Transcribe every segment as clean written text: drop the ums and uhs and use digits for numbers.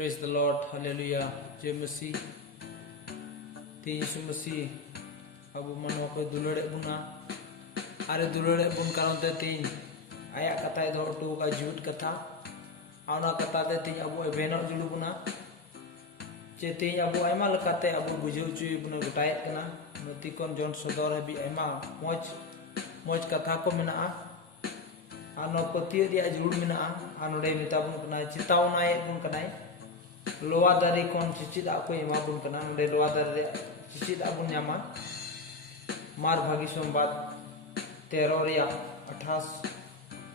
Praise the Lord, Hallelujah. Jai Masih. Ti Yesu Masih. Abu mano ko dulare buna. Are dulare bun karon te tin. Ayak kata do tu ka jut kata. Ana kata te tin abu beno julu buna. Je tin abu aima lekate abu bujau cui buna gutait kana. Nanti kon John sodor habi aima moj kata ko menaa. Ano petir dia julu menaa. Ano dai mita bun kana citau naik bun kanai. Loa dari kon cicit aku ima bun kana. Nde loa dari cicit abun nyama. मार भागी संवाद 13 या 28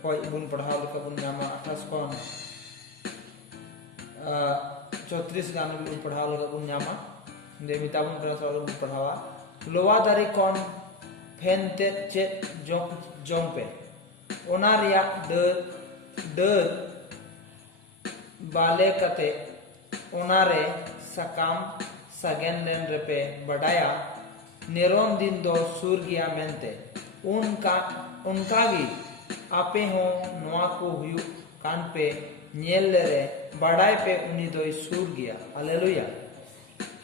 कोई बुन पढ़ाओ लिखा बुन नामा 28 कौन 34 गाने बुन पढ़ाओ लिखा बुन नामा देविता बुन करा साल बुन पढ़ावा लोवा दारी कौन फैन ते चे जोंग पे ओनारिया द बाले कते ओनारे सकाम सगेन नेन रपे बढ़ाया नेरोन दिन दो सूर गया मेंते उनका गी आपे हो नवा को हुयु कान पे न्यल रे बड़ाई पे उन्हीं दो सूर गया हालेलुया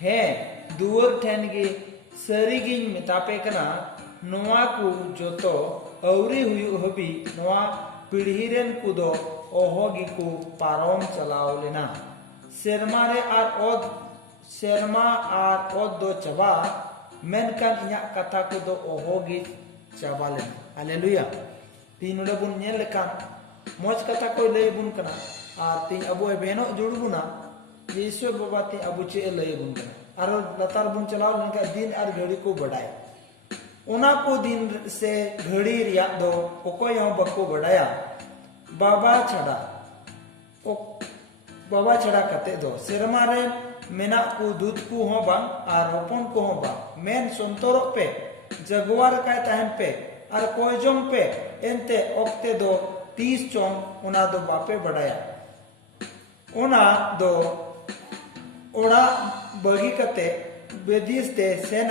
है दुवर ठेन गी सरी गिन मितापे कना नवा को जो तो औरी हुयु हबी नवा पीढ़ीरेन को दो ओहोगी को पारोम चलाओ लेना शर्मा आर ओद दो चबा मेनकान इन्या कथा को दो ओहोगी चाबालेन हालेलुया तीन उड़े बुन नेल लेकान मौज कथा को लय बुन कना आर तीन अबो बेनो जुड़ बुना यीशु बाबा ती अबु चे लय बुन कना आरो लतार बुन चलाव लनका दिन आर घड़ी को बढ़ाए ओना को दिन से घड़ी रिया दो ओकोय हो बको बढ़ाया बाबा छड़ा कते दो सेरमा रे मेना को दूध को हो बा आर होपन को हो बा मेन संतोर पे जगवार का तहन पे आर कोई जों पे एंते ओक्ते दो 30 चोंग उना दो बापे बढ़ाया उना दो ओड़ा बगी कते बेदिस ते सेन